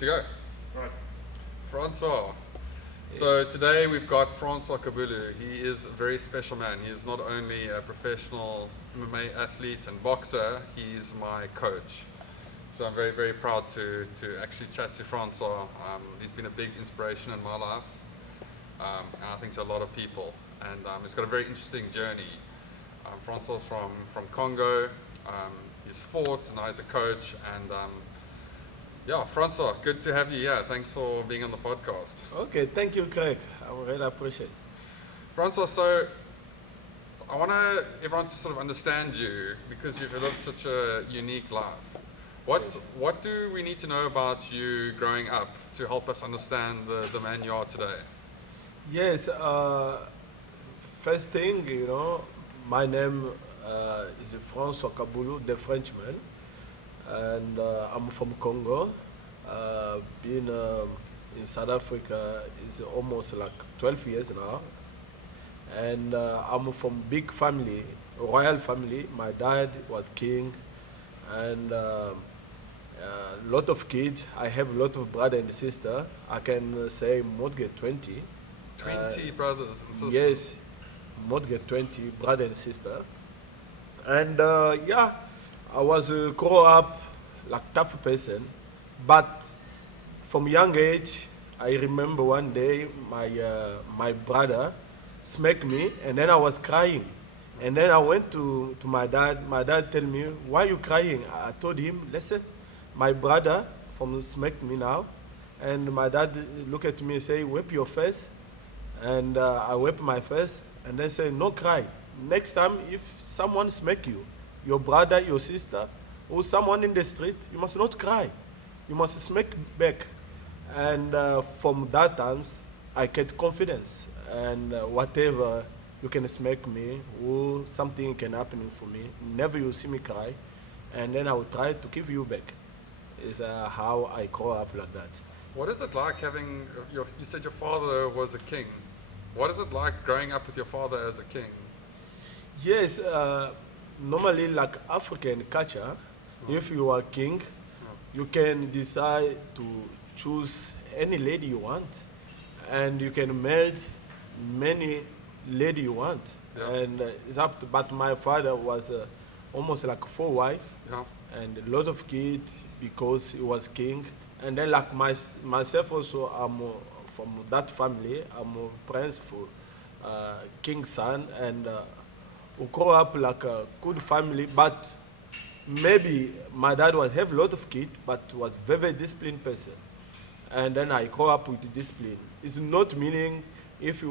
To go. Right. Francois. So today we've got Francois Kabulu. He is a very special man. He is not only a professional MMA athlete and boxer, he's my coach. So I'm very, very proud to actually chat to Francois. He's been a big inspiration in my life, and I think to a lot of people. And he's got a very interesting journey. Francois is from Congo. He's fought, and now he's a coach. And yeah, Francois, good to have you here. Thanks for being on the podcast. Okay, thank you, Craig. I really appreciate it. Francois, so I want everyone to sort of understand you because you've lived such a unique life. What do we need to know about you growing up to help us understand the man you are today? Yes, first thing, my name is Francois Kabulu, the Frenchman, and I'm from Congo. Been in South Africa is almost like 12 years now, and I'm from big family, royal family. My dad was king, and lot of kids. I have a lot of brother and sister. I can say more than 20. 20 brothers and sisters. Yes, more than 20 brother and sister. And yeah, I was grow up like tough person, but from young age, I remember one day my brother smacked me, and then I was crying. And then I went to my dad. My dad told me, "Why are you crying?" I told him, "Listen, my brother from smacked me now." And my dad looked at me and say, "Wipe your face." And I wipe my face, and then say, "No cry. Next time, if someone smack you, your brother, your sister, or someone in the street, you must not cry. You must smack back." And from that times, I get confidence. And whatever you can smack me, or something can happen for me, never you see me cry. And then I will try to give you back. Is how I grow up like that. What is it like having, you said your father was a king. What is it like growing up with your father as a king? Yes, normally like African culture, if you are king, you can decide to choose any lady you want, and you can marry many lady you want. Yeah. And it's up to, but my father was almost like 4 wives, Yeah. and a lot of kids because he was king. And then like myself also, I'm from that family. I'm a prince for king's son, and we grow up like a good family. But maybe my dad was have a lot of kids, but was very disciplined person. And then I grow up with discipline. It's not meaning if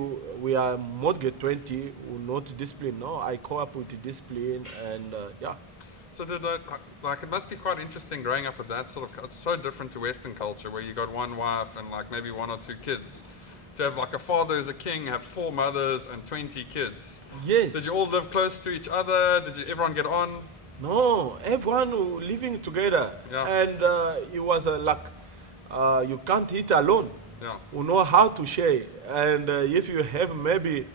we are more than 20, we're not disciplined. No, I grow up with discipline, and yeah. So like it must be quite interesting growing up with that sort of, it's so different to Western culture where you got one wife and like maybe 1 or 2 kids. To have like a father who's a king, have 4 mothers and 20 kids. Yes. Did you all live close to each other? Did everyone get on? No, everyone living together. Yeah. And it was like you can't eat alone. Yeah. You know how to share. And if you have maybe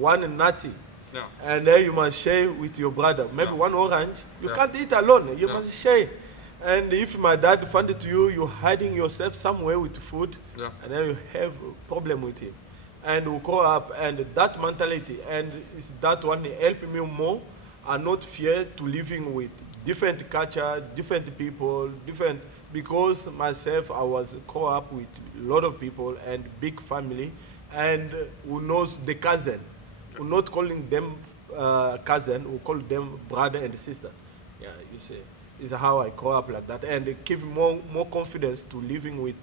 one nutty, Yeah. and then you must share with your brother, maybe Yeah. one orange, you Yeah. can't eat alone. You Yeah. must share. And if my dad found it to you, you're hiding yourself somewhere with food, Yeah. and then you have a problem with him. And we grow up, and that mentality, and it's that one help me more. I'm not fear to living with different culture, different people, different, because myself, I was grow up with a lot of people and big family, and who knows the cousin. We're not calling them cousin, we call them brother and sister. Yeah, you see, is how I grow up like that, and it gives more confidence to living with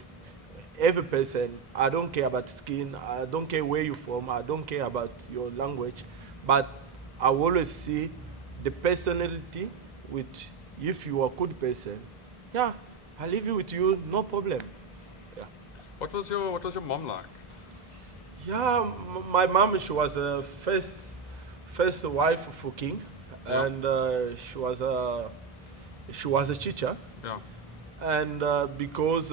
every person. I don't care about skin, I don't care where you're from, I don't care about your language, but I always see the personality, which if you are a good person, yeah, I live with you, no problem. Yeah. What was your mom like? Yeah, my mom, she was a first wife for king, Yeah. and she was a teacher. Yeah. And because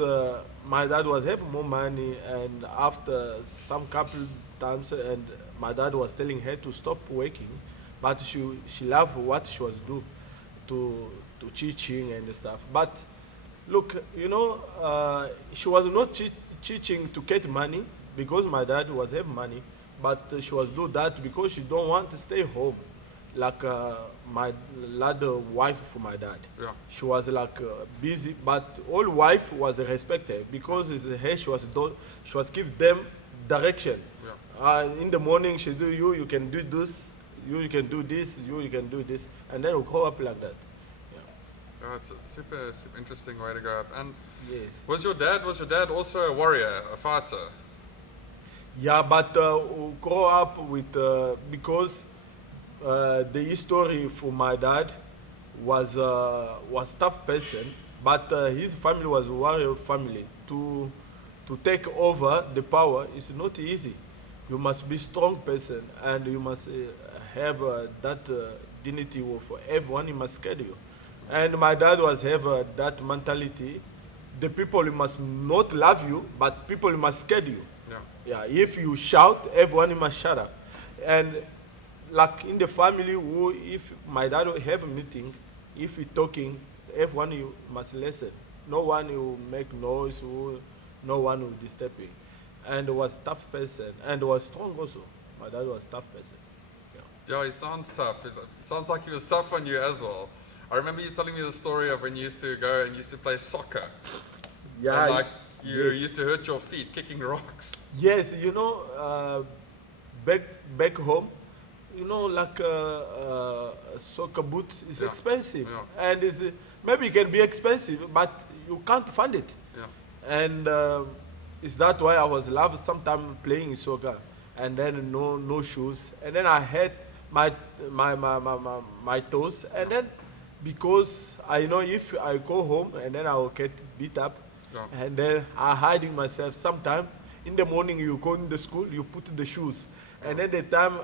my dad was having more money, and after some couple times, and my dad was telling her to stop working, but she loved what she was do to teaching and stuff. But Look, she was not teaching to get money because my dad was have money, but she was do that because she don't want to stay home, like my other wife for my dad. Yeah. She was like busy, but all wife was respected because it's her. She was give them direction. Yeah. In the morning she do you can do this, you can do this, you can do this, and then we grow up like that. Yeah, it's a super, super interesting way to grow up. And Yes. was your dad also a warrior, a fighter? Yeah, but we grow up with because the history for my dad was tough person, but his family was a warrior family. To take over the power is not easy. You must be strong person, and you must have that dignity for everyone. You must scared you. And my dad was have that mentality. The people must not love you, but people must scare you. Yeah. Yeah, if you shout, everyone must shut up. And like in the family, if my dad will have a meeting, if he talking, everyone you must listen. No one will make noise, no one will disturb you. And was tough person, and was strong also. My dad was tough person. Yeah, he sounds tough. It sounds like he was tough on you as well. I remember you telling me the story of when you used to go and used to play soccer. Yeah, And like you yes. used to hurt your feet kicking rocks. Yes, back home, like soccer boots is Yeah, expensive, yeah. and maybe it can be expensive, but you can't find it. Yeah. And is that why I was love sometimes playing soccer, and then no shoes, and then I had my toes, and then because I know if I go home and then I will get beat up, Yeah. and then I hiding myself. Sometime in the morning you go in the school, you put the shoes, and then the time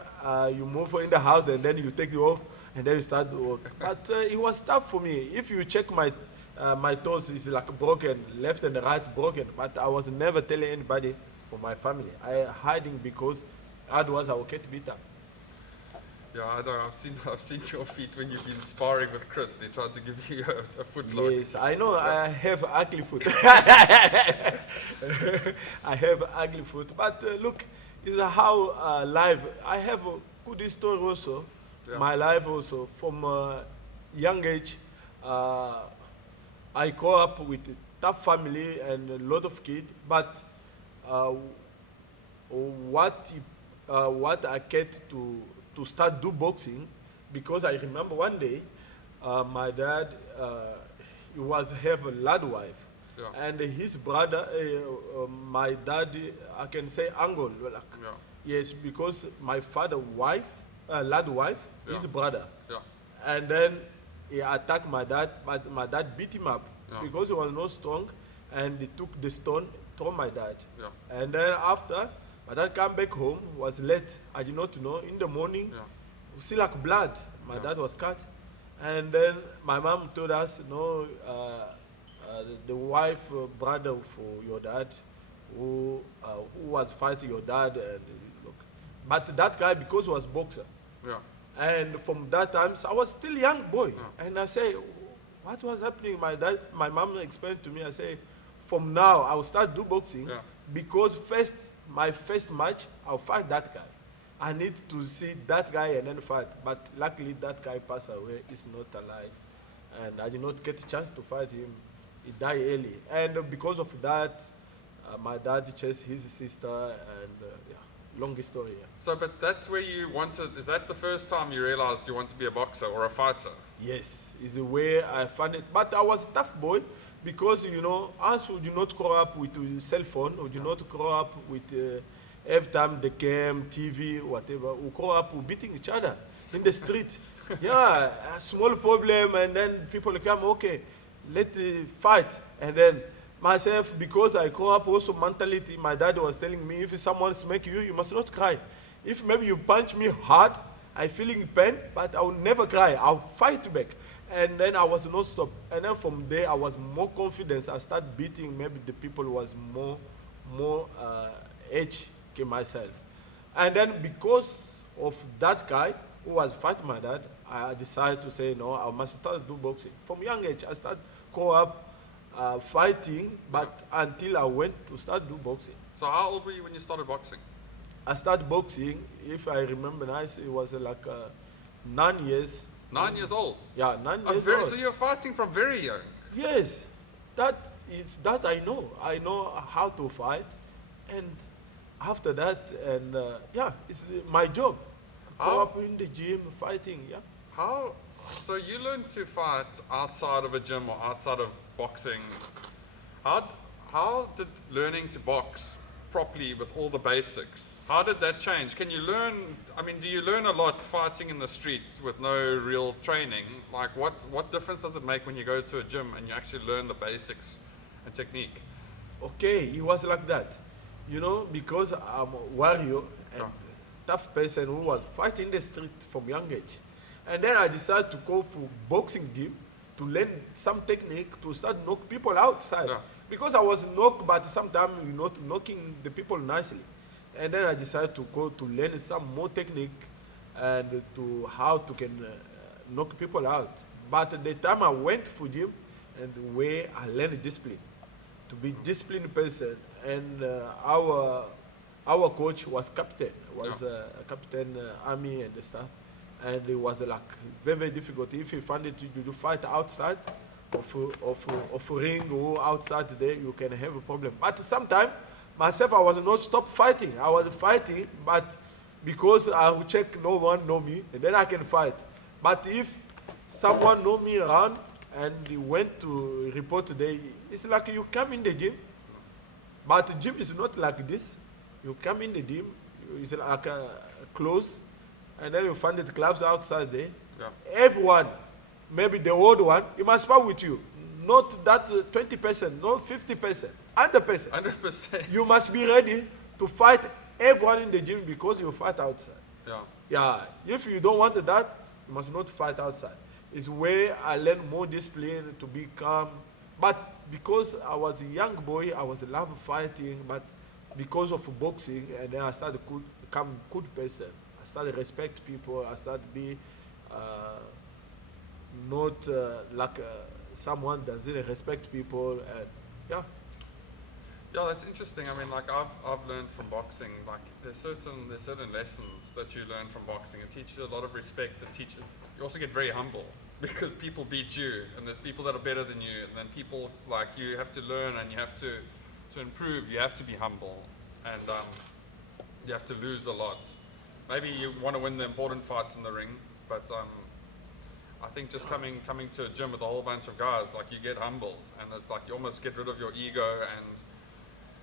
you move in the house and then you take it off and then you start to work. But it was tough for me. If you check my toes, is like broken, left and right broken. But I was never telling anybody for my family. I hiding because otherwise I will get beat up. Yeah, I know. I've seen your feet when you've been sparring with Chris. He tried to give you a foot lock. Yes, I know. I have ugly foot. I have ugly foot. But look, it's how life. I have a good story also. Yeah. My life also. From young age, I grew up with a tough family and a lot of kids. But what I get to start do boxing, because I remember one day my dad he was have a lad wife, Yeah. and his brother my dad, I can say uncle, like, Yeah. yes, because my father wife lad wife, his Yeah. brother, Yeah. and then he attacked my dad, but my dad beat him up Yeah. because he was not strong, and he took the stone, throw my dad. Yeah. And then after, my dad came back home, was late, I did not know. In the morning, Yeah. we see like blood. My Yeah. dad was cut. And then my mom told us, no, the wife, brother for your dad, who was fighting your dad. And look. But that guy, because he was boxer, Yeah. and from that time, so I was still young boy. Yeah. And I say, what was happening? My mom explained to me, I say, from now, I will start do boxing, Yeah. because my first match, I'll fight that guy. I need to see that guy and then fight. But luckily, that guy passed away. He's not alive. And I did not get a chance to fight him. He died early. And because of that, my dad chased his sister, and long story. Yeah. So, but that's where you wanted. Is that the first time you realized you want to be a boxer or a fighter? Yes, is the way I found it. But I was a tough boy because, us who do not grow up with a cell phone, or do not grow up with every time the game, TV, whatever, we grow up with beating each other in the street. Yeah, a small problem, and then people come, okay, let's fight. And then myself, because I grew up also mentality, my dad was telling me, if someone smack you, you must not cry. If maybe you punch me hard, I feeling pain, but I will never cry. I'll fight back. And then I was not stop. And then from there, I was more confident. I started beating. Maybe the people was more edge to myself. And then because of that guy who was fighting my dad, I decided to say, no, I must start to do boxing. From young age, I started grow up fighting, but until I went to start do boxing. So how old were you when you started boxing? I started boxing, if I remember nice, it was like 9 years. 9 years old. Yeah, 9 Oh, years very, old. so you're fighting from very young. Yes, that is that I know. I know how to fight, and after that, and it's my job. Go How- up in the gym fighting. Yeah. How? So you learned to fight outside of a gym or outside of boxing. How did learning to box properly with all the basics, how did that change? Can you learn, I mean, do you learn a lot fighting in the streets with no real training? Like what difference does it make when you go to a gym and you actually learn the basics and technique? Okay, it was like that. You know, because I'm a warrior and Yeah. tough person who was fighting in the street from young age. And then I decided to go for boxing gym to learn some technique to start knock people outside. Yeah. Because I was knocked, but sometimes you know knocking the people nicely. And then I decided to go to learn some more technique and to how to can knock people out. But the time I went for gym and the way I learned discipline, to be disciplined person, and our coach was captain, was a captain army and stuff, and it was like very, very difficult. If you find it you fight outside of a ring or outside there, you can have a problem. But sometimes myself I was not stop fighting. I was fighting, but because I will check no one know me, and then I can fight. But if someone know me around and he went to report today, it's like you come in the gym, but the gym is not like this. You come in the gym, it's like close, and then you find the gloves outside there. Yeah. Everyone, maybe the old one, he must fight with you. Not that 20%, not 50%, 100%. 100%. You must be ready to fight everyone in the gym because you fight outside. Yeah. Yeah, if you don't want that, you must not fight outside. It's where I learned more discipline to be calm. But because I was a young boy, I was love fighting. But because of boxing, and then I started to become good person. I started respect people. I started be not like someone that doesn't respect people. And yeah. Yeah, that's interesting. I mean, like I've learned from boxing, like there's certain lessons that you learn from boxing. It teaches you a lot of respect. You also get very humble because people beat you, and there's people that are better than you, and then people like you have to learn and you have to improve. You have to be humble, and you have to lose a lot. Maybe you want to win the important fights in the ring, but I think just coming to a gym with a whole bunch of guys, like you get humbled, and like you almost get rid of your ego. And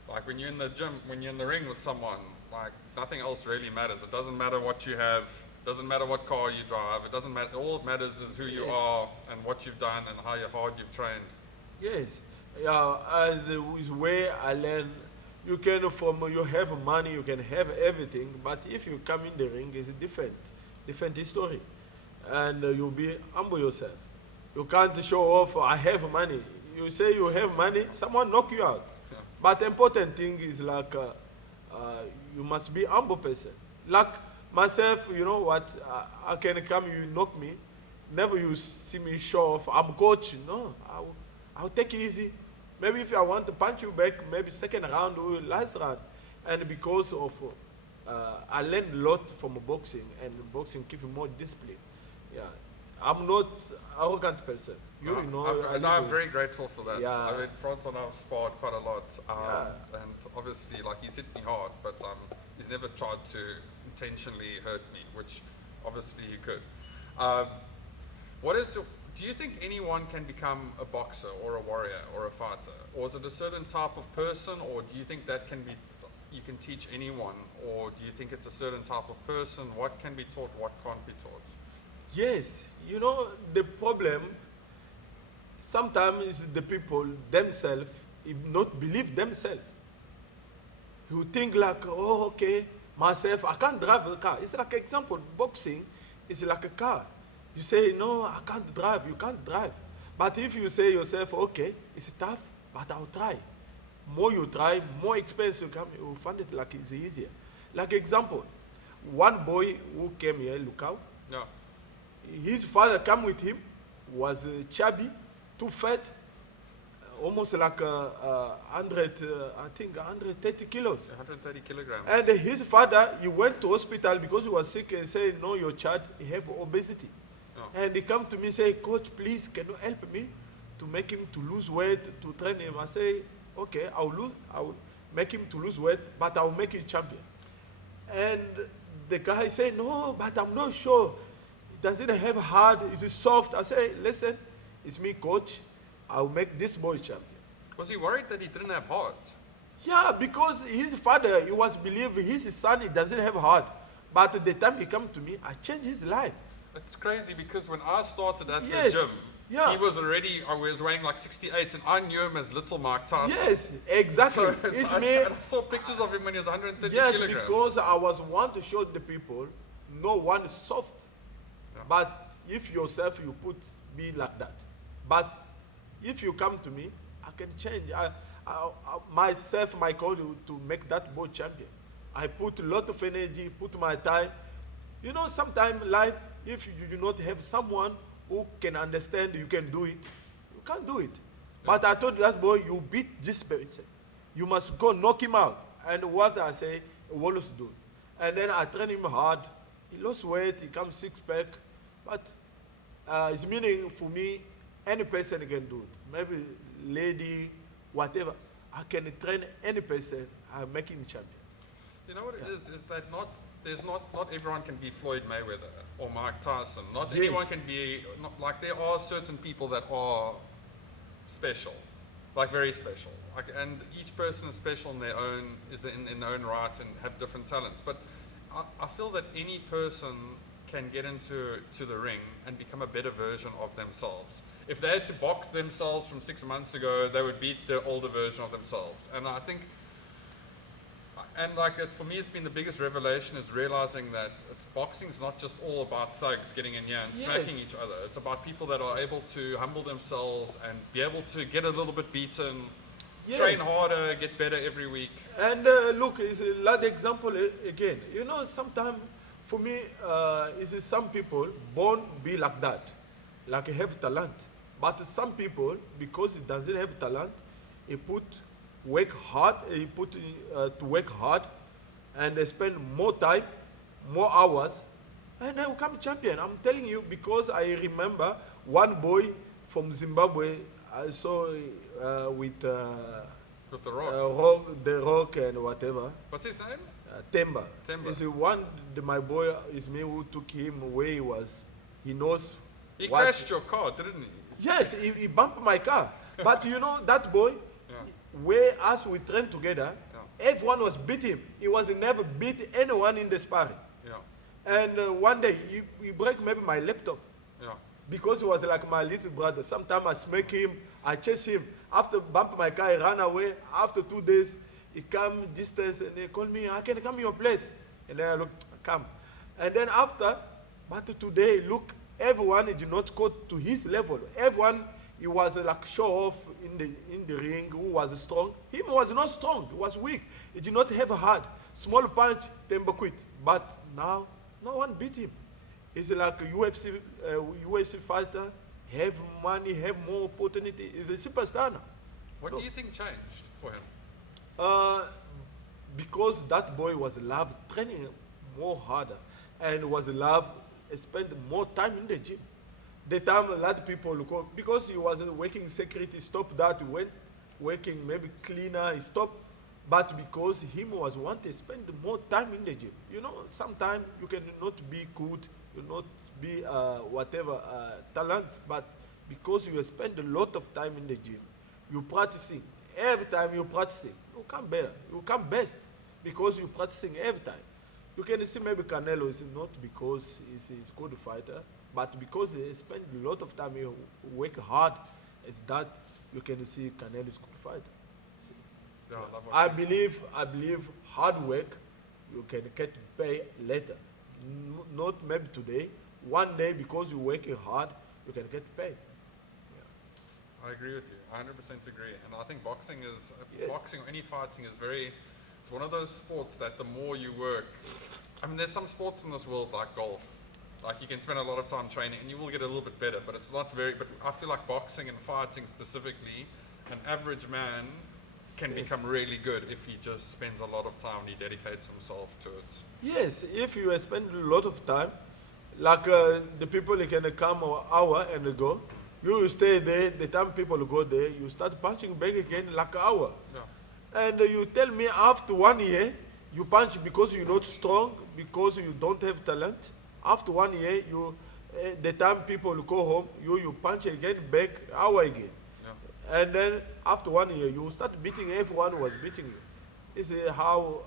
like when you're in the gym, when you're in the ring with someone, like nothing else really matters. It doesn't matter what you have, doesn't matter what car you drive, it doesn't matter. All it matters is who you are and what you've done and how hard you've trained. Yes, yeah, and is where I learn. You can you have money, you can have everything, but if you come in the ring, it's a different story, and you'll be humble yourself. You can't show off. I have money. You say you have money, someone knock you out. Yeah. But the important thing is like you must be humble person. Like myself, you know what? I can come, you knock me. Never you see me show off. I'm coach. No, I'll take it easy. Maybe if I want to punch you back, maybe second round or last round. And because of I learned a lot from boxing, and boxing gives me more discipline. Yeah, I'm not arrogant person. You know, I'm very grateful for that. Yeah. I mean, Francois and I have sparred quite a lot, Yeah. and obviously, like he's hit me hard, but he's never tried to intentionally hurt me, which obviously he could. Do you think anyone can become a boxer or a warrior or a fighter, or is it a certain type of person, or do you think that you can teach anyone, or do you think it's a certain type of person? What can be taught, what can't be taught? Yes, you know, the problem sometimes is the people themselves not believe themselves. You think like, oh, okay, myself, I can't drive a car. It's like example, boxing is like a car. You say, no, I can't drive, you can't drive. But if you say yourself, okay, it's tough, but I'll try. More you try, more experience you come, you will find it like it's easier. Like example, one boy who came here, look out, Yeah. his father come with him, was chubby, too fat, almost like 130 kilos. 130 kilograms. And his father, he went to hospital because he was sick and said, no, your child have obesity. Oh. And he come to me and say, coach, please, can you help me to make him to lose weight, to train him? I say, okay, I will make him to lose weight, but I will make him champion. And the guy said, no, but I'm not sure. He doesn't have hard, is soft? I say, listen, it's me, coach. I'll make this boy champion. Was he worried that he didn't have heart? Yeah, because his father, he was believing his son, he doesn't have heart. But at the time he come to me, I changed his life. It's crazy because when I started at Yes, the gym, yeah. he was already, I was weighing like 68 and I knew him as little Mark Tyson. Yes, exactly. So It's I, me. I saw pictures of him when he was 130 Yes, kilograms. because I was want to show the people, no one is soft. Yeah. But if yourself you be like that. But if you come to me, I can change. Myself, my call to make that boy champion. I put a lot of energy, put my time. You know, sometimes life, if you do not have someone who can understand you can do it, you can't do it. But I told that boy, you beat this person. You must go knock him out. And what I say, he will always do it. And then I train him hard. He lost weight, he comes six-pack. But it's meaning for me, any person can do it. Maybe lady, whatever. I can train any person, I make him champion. You know what it is that not everyone can be Floyd Mayweather or Mike Tyson. Not Yes. anyone can be, like there are certain people that are special, like very special. Like, and each person is special in their own, in their own right and have different talents. But I feel that any person can get into the ring and become a better version of themselves. If they had to box themselves from 6 months ago, they would beat the older version of themselves. And I think, and like for me, it's been the biggest revelation is realizing that boxing is not just all about thugs getting in here and smacking each other. It's about people that are able to humble themselves and be able to get a little bit beaten, train harder, get better every week. And look, it's a lot example again. You know, sometimes for me, is some people born be like that, like have talent. But some people, because he doesn't have talent, he work hard and they spend more time, more hours, and they become champion. I'm telling you, because I remember one boy from Zimbabwe I saw with The Rock. the Rock and whatever. What's his name? Temba. Temba. It's my boy is me who took him where he was. He knows. He what- crashed your car, didn't he? Yes, he bumped my car. But you know, that boy, where us we trained together, everyone was beat him. He was never beat anyone in the sparring. Yeah. And one day, he break maybe my laptop. Yeah. Because he was like my little brother. Sometimes I smack him, I chase him. After bump my car, he ran away. After 2 days, he come distance and he called me, I can come to your place. And then I look, come. And then after, but today, look, everyone did not go to his level. Everyone, he was like show off in the ring, who was strong. Him was not strong, he was weak. He did not have a heart. Small punch, Temba quit. But now, no one beat him. He's like a UFC fighter, have money, have more opportunity. He's a superstar now. What do you think changed for him? Because that boy was loved training more harder and was loved spend more time in the gym. The time a lot of people go, because he wasn't working security, stop that, he went working maybe cleaner, he stopped. But because him was want to spend more time in the gym. You know, sometimes you cannot be good, you not be talent, but because you spend a lot of time in the gym, you practicing, every time you practicing, you come better, you come best, because you practicing every time. You can see maybe Canelo is not because he's a good fighter, but because he spend a lot of time, he work hard, is that you can see Canelo is good fighter. Yeah, I love what I you- believe hard work, you can get paid later. Not maybe today. One day, because you're working hard, you can get paid. I agree with you. I 100% agree. And I think boxing is, Yes. boxing or any fighting is it's one of those sports that the more you work, I mean, there's some sports in this world like golf. Like you can spend a lot of time training and you will get a little bit better, but it's not but I feel like boxing and fighting specifically an average man can become really good if he just spends a lot of time and he dedicates himself to it. Yes, if you spend a lot of time, like the people they can come an hour and go, you stay there, the time people go there, you start punching back again like an hour. Yeah. And you tell me after 1 year, you punch because you're not strong, because you don't have talent. After 1 year, you the time people go home, you punch again back hour again. Yeah. And then after 1 year, you start beating everyone who was beating you. This is how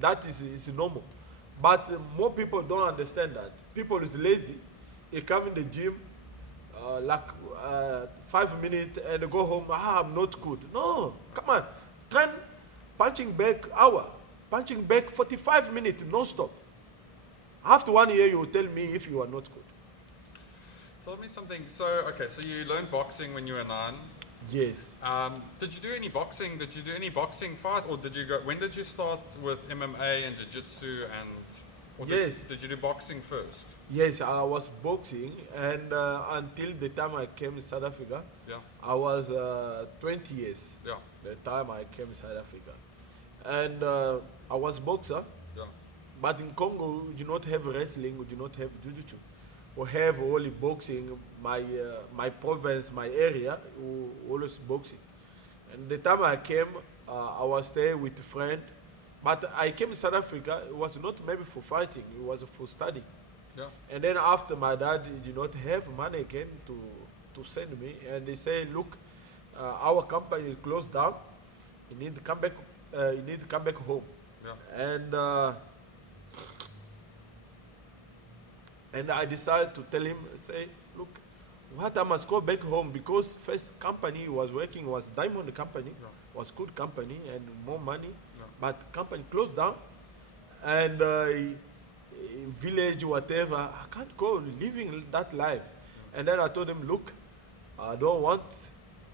that is normal. But more people don't understand that. People is lazy. They come in the gym, 5 minutes and go home, I'm not good. No, come on. Train punching back hour, punching back 45 minutes, non-stop. After 1 year, you will tell me if you are not good. Tell me something. So, okay, so you learned boxing when you were 9. Yes. Did you do any boxing? Did you do any boxing fight, or did you go? When did you start with MMA and jiu-jitsu and? Or Yes. Did you do boxing first? Yes, I was boxing, and until the time I came to South Africa, Yeah. I was 20 years. Yeah. The time I came to South Africa, and I was boxer. Yeah. But in Congo, we do not have wrestling, we do not have jiu-jitsu. We have only boxing. My province, my area, always boxing. And the time I came, I was there with a friend. But I came to South Africa, it was not maybe for fighting, it was for study. Yeah. And then after my dad did not have money again to send me, and they say, look, our company is closed down, you need to come back, home. Yeah. And I decided to tell him, say, look, what I must go back home, because first company he was working was Diamond Company, Yeah. was good company and more money, Yeah. but company closed down, and in village whatever, I can't go living that life. And then I told him, look, I don't want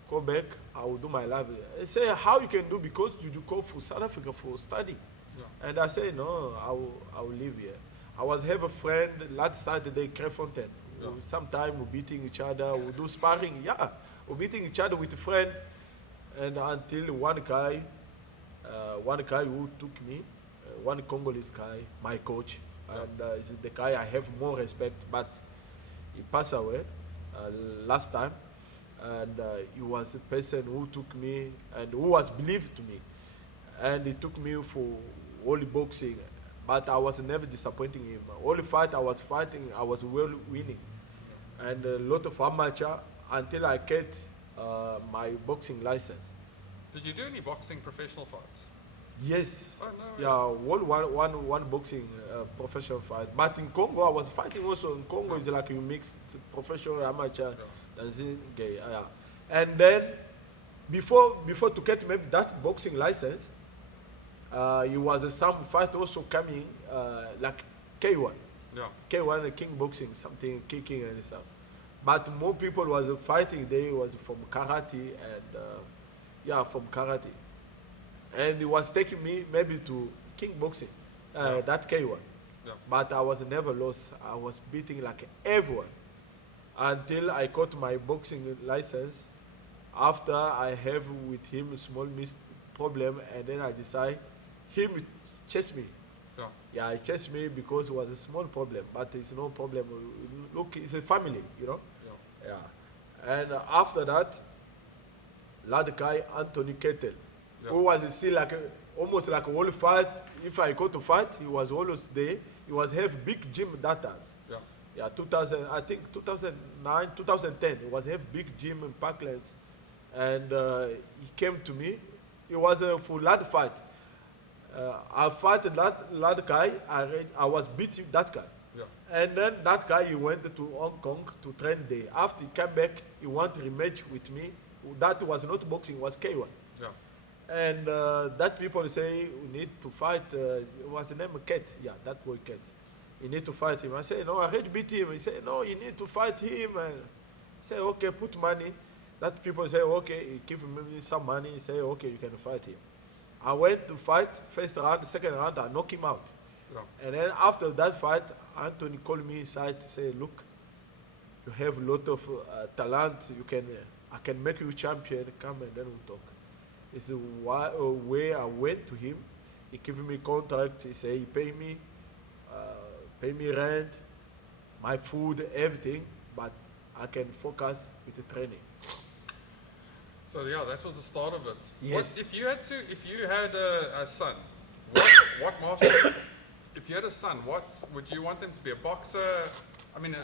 go back, I will do my life. He said, how you can do, because you go for South Africa for study. Yeah. And I said, no, I will live here. I was have a friend last Saturday, Crefontaine. Yeah. Sometimes we beating each other, we do sparring. Yeah, we beating each other with a friend. And until one guy who took me, one Congolese guy, my coach, Yeah. and is the guy I have more respect, but he passed away last time. And he was a person who took me and who was believed to me. And he took me for only boxing. But I was never disappointing him. Only fight I was fighting, I was well winning. And a lot of amateur until I get my boxing license. Did you do any boxing professional fights? Yes. Oh, no, Yeah, one boxing professional fight. But in Congo, I was fighting also. In Congo, it's like you mix professional, amateur, dancing, gay. Yeah. And then, before to get maybe that boxing license, it was some fight also coming like K1. Yeah. K1 king boxing, something kicking and stuff. But more people was fighting. They was from karate and from karate. And it was taking me maybe to king boxing, that K1. Yeah. But I was never lost. I was beating like everyone until I got my boxing license. After I have with him a small problem, and then I decide him chase me. Yeah. Yeah, he chased me because it was a small problem, but it's no problem. Look, it's a family, you know. Yeah. Yeah. And after that, lad guy Anthony Kettle, Yeah. who was still like almost like a whole fight. If I go to fight, he was always there. He was have big gym that time. Yeah. Yeah, 2000, I think 2009, 2010. He was have big gym in Parklands, and he came to me. It was a full lad fight. I fought that guy. I was beating that guy. Yeah. And then that guy, he went to Hong Kong to train there. After he came back, he wanted to rematch with me. That was not boxing, was K1. Yeah. And that people say, we need to fight, what's the name? Ket. Yeah, that boy Ket. You need to fight him. I say, no, I already beat him. He said, no, you need to fight him. And I say, okay, put money. That people say, okay, he give me some money. He say, okay, you can fight him. I went to fight, first round, second round, I knock him out. Yeah. And then after that fight, Anthony called me inside to say, look, you have a lot of talent. I can make you champion. Come and then we'll talk. It's the way I went to him. He gave me contract. He said he pay me rent, my food, everything, but I can focus with the training. So yeah, that was the start of it. Yes. If you had a son, what martial? If you had a son, what would you want them to be? A boxer? I mean,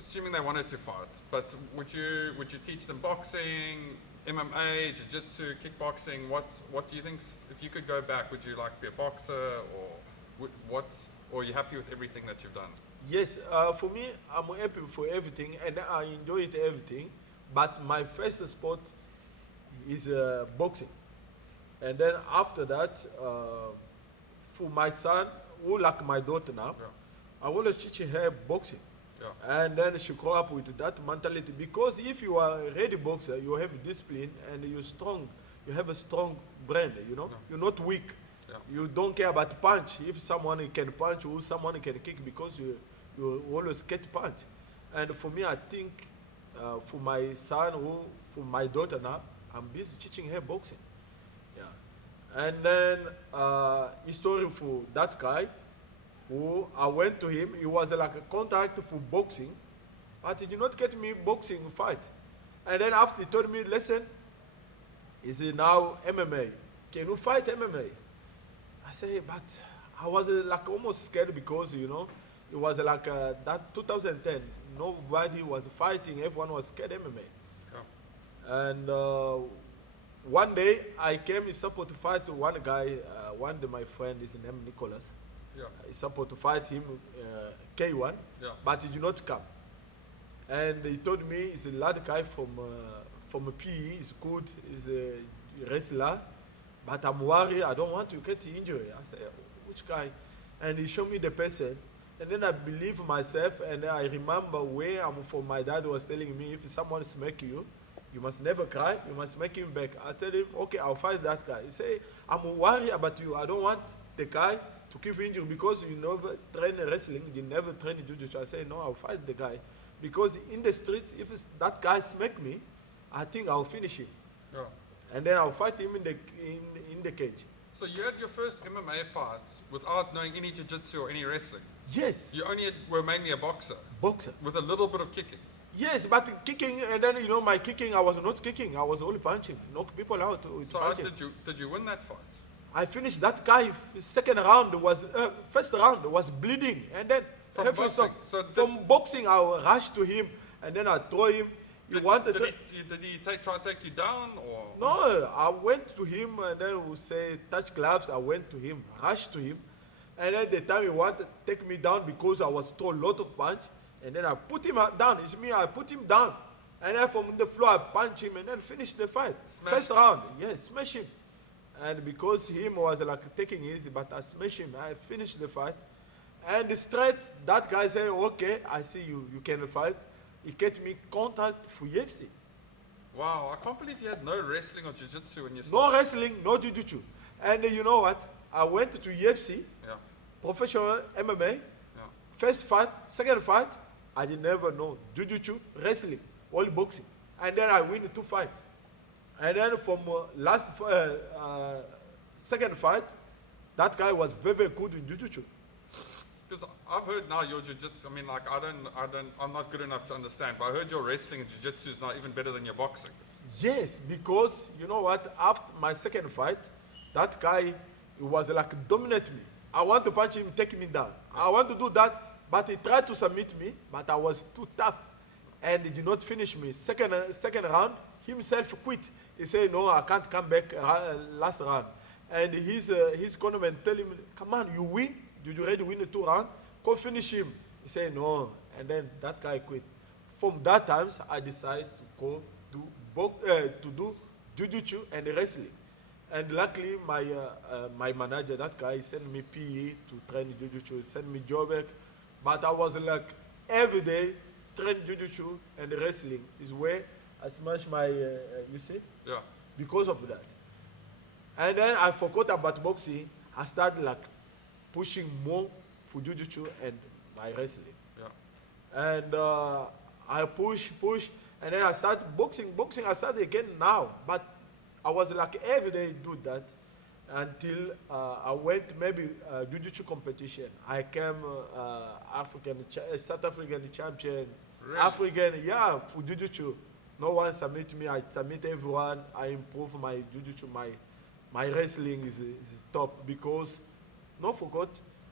assuming they wanted to fight, but would you teach them boxing, MMA, jiu-jitsu, kickboxing? What do you think? If you could go back, would you like to be a boxer, or or are you happy with everything that you've done? Yes, for me, I'm happy for everything, and I enjoy it everything. But my first sport is boxing, and then after that, for my son, who like my daughter now, Yeah. I want to teach her boxing. Yeah. And then she grow up with that mentality, because if you are a ready boxer, you have discipline and you're strong. You have a strong brain, you know. Yeah. You're not weak. Yeah. You don't care about punch. If someone can punch or someone can kick, because you always get punch. And for me, I think for my son or for my daughter now, I'm busy teaching her boxing. Yeah. And then story for that guy, who I went to him, he was like a contact for boxing, but he did not get me boxing fight. And then after he told me, listen, is it now MMA? Can you fight MMA? I said, but I was like almost scared, because, you know, it was like that 2010, nobody was fighting, everyone was scared MMA. Yeah. And one day I came in support to fight one guy, one of my friend, his name Nicholas. Yeah. I supposed to fight him K1, Yeah. but he did not come. And he told me he's a lad guy from a PE, he's good, he's a wrestler, but I'm worried, I don't want to get injury. I said, which guy? And he showed me the person, and then I believe myself, and I remember where I'm from. My dad was telling me, if someone smack you, you must never cry, you must smack him back. I tell him, okay, I'll fight that guy. He say, I'm worried about you, I don't want the guy to keep injury, because you never train wrestling, you never train jiu-jitsu. I say, no, I'll fight the guy. Because in the street, if that guy smack me, I think I'll finish him. Yeah. And then I'll fight him in the cage. So you had your first MMA fight without knowing any jiu-jitsu or any wrestling. Yes, You only were mainly a boxer boxer. with a little bit of kicking. Yes, but kicking, and then, you know, my kicking, I was not kicking, I was only punching. Knock people out with So how punching. did you win that fight? I finished that guy, first round was bleeding, and then From referee boxing? stopped. So From boxing, I rushed to him, and then I throw him. He wanted to. Did he try to take you down, or? No, I went to him, and then we say touch gloves. I went to him, rushed to him, and then the time he wanted to take me down, because I was thrown a lot of punch, and then I put him down. It's me, I put him down, and then from the floor I punch him, and then finish the fight. Smash First him. round, yes, smash him. And because him was like taking easy, but I smash him, I finished the fight. And straight, that guy said, okay, I see you can fight. He get me contact for UFC. Wow, I can't believe you had no wrestling or jiu-jitsu when you No started. wrestling, no jiu-jitsu. And you know what? I went to UFC, Yeah, professional MMA, yeah. first fight, second fight, I did never know jiu-jitsu, wrestling, only boxing. And then I win 2 fights. And then from second fight, that guy was very, very good in jiu-jitsu. Because I've heard now your jiu-jitsu, I mean, like, I'm not good enough to understand, but I heard your wrestling and jiu-jitsu is now even better than your boxing. Yes, because you know what? After my second fight, that guy, he was like dominate me. I want to punch him, take me down. I want to do that, but he tried to submit me, but I was too tough, and he did not finish me. Second round, himself quit. He said, no, I can't come back last round. And his cornerman tell him, come on, you win. Did you already win the 2 rounds? Go finish him. He said, no. And then that guy quit. From that time, I decided to go do jiu-jitsu and wrestling. And luckily, my manager, that guy, sent me PE to train jiu-jitsu, sent me job work. But I was like, every day, train jiu-jitsu and wrestling is where I smashed my, you see, Yeah. because of that. And then I forgot about boxing. I started like pushing more for jiu-jitsu and my wrestling. Yeah. And I push, And then I started boxing. Boxing, I started again now. But I was like every day do that until I went maybe jiu-jitsu competition. I came South African champion. Really? African, yeah, for jiu-jitsu. No one submit me. I submit everyone. I improve my jiu-jitsu. My wrestling is top because, no forgot,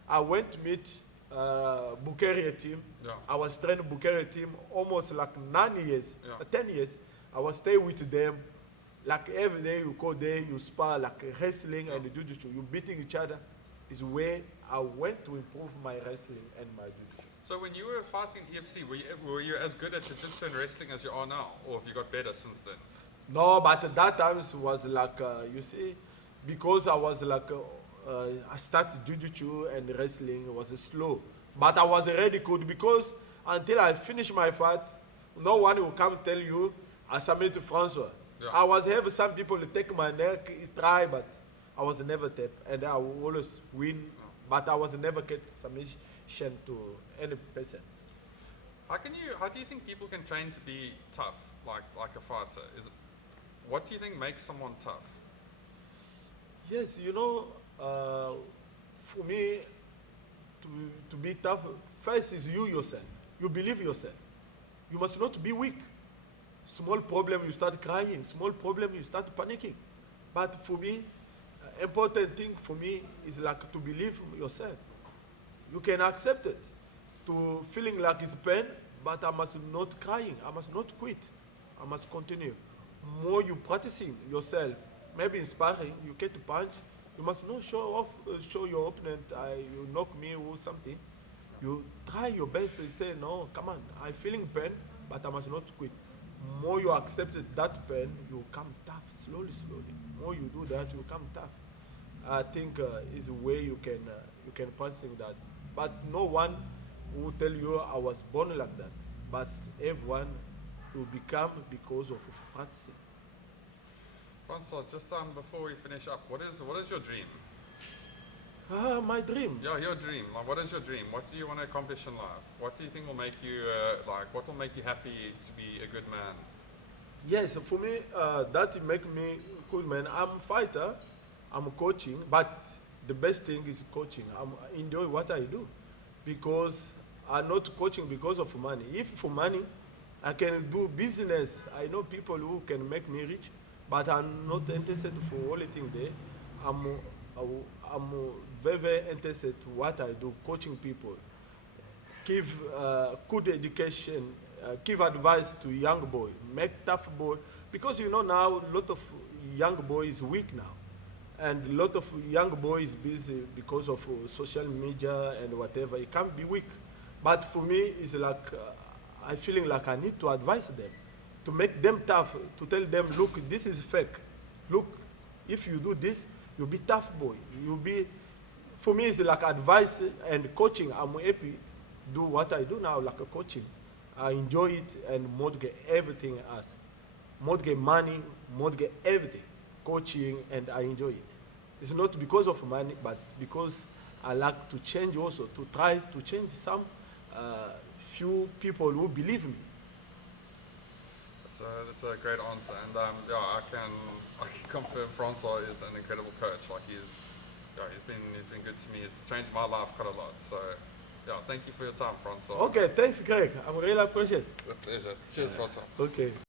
I went to meet Bukeria team. Yeah. I was training Bukeria team almost like 9 years, Yeah. 10 years. I was stay with them. Like every day you go there, you spar like wrestling and jiu-jitsu. You beating each other is where I went to improve my wrestling and my jiu-jitsu. So when you were fighting EFC, were you as good at jiu-jitsu and wrestling as you are now? Or have you got better since then? No, but at that time it was like, you see, because I was like, I started jiu-jitsu and wrestling, it was slow. But I was already good because until I finished my fight, no one will come tell you, I submit to Francois. Yeah. I was having some people to take my neck, try, but I was never tap. And I will always win, but I was never get submission to any person. How do you think people can train to be tough, like a fighter? What do you think makes someone tough? Yes, you know, for me, to be tough, first is you yourself. You believe yourself. You must not be weak. Small problem, you start crying. Small problem, you start panicking. But for me, important thing for me is like to believe yourself. You can accept it. To feeling like it's pain, but I must not crying. I must not quit. I must continue. More you practicing yourself, maybe in sparring, you get to punch. You must not show your opponent, you knock me or something. You try your best to say, no, come on, I'm feeling pain, but I must not quit. More you accept that pain, you come tough, slowly. More you do that, you come tough. I think is a way you can practice that. But no one will tell you I was born like that. But everyone will become because of practicing. Francois, just before we finish up, what is your dream? My dream. Yeah, your dream. Like, what is your dream? What do you want to accomplish in life? What do you think will make you what will make you happy to be a good man? Yes, for me, that make me cool, man. I'm a fighter, I'm coaching, but the best thing is coaching. I enjoy what I do because I'm not coaching because of money. If for money, I can do business. I know people who can make me rich, but I'm not interested for all the things there. I'm very interested in what I do, coaching people, give good education, give advice to young boy, make tough boy, because you know now a lot of young boy is weak now, and a lot of young boy is busy because of social media and whatever. He can't be weak, but for me it's like I feeling like I need to advise them, to make them tough, to tell them, look, this is fake. Look, if you do this, you'll be tough boy. You'll be, for me, it's like advice and coaching. I'm happy do what I do now, like a coaching. I enjoy it and mortgage everything else. Mortgage money, mortgage everything. Coaching, and I enjoy it. It's not because of money, but because I like to change also, to try to change some few people who believe me. That's a great answer, and yeah, I can confirm Francois is an incredible coach. Like he's been good to me. He's changed my life quite a lot. So yeah, thank you for your time, Francois. Okay, thanks, Greg. I really appreciate it. With pleasure. Cheers, Francois. Okay.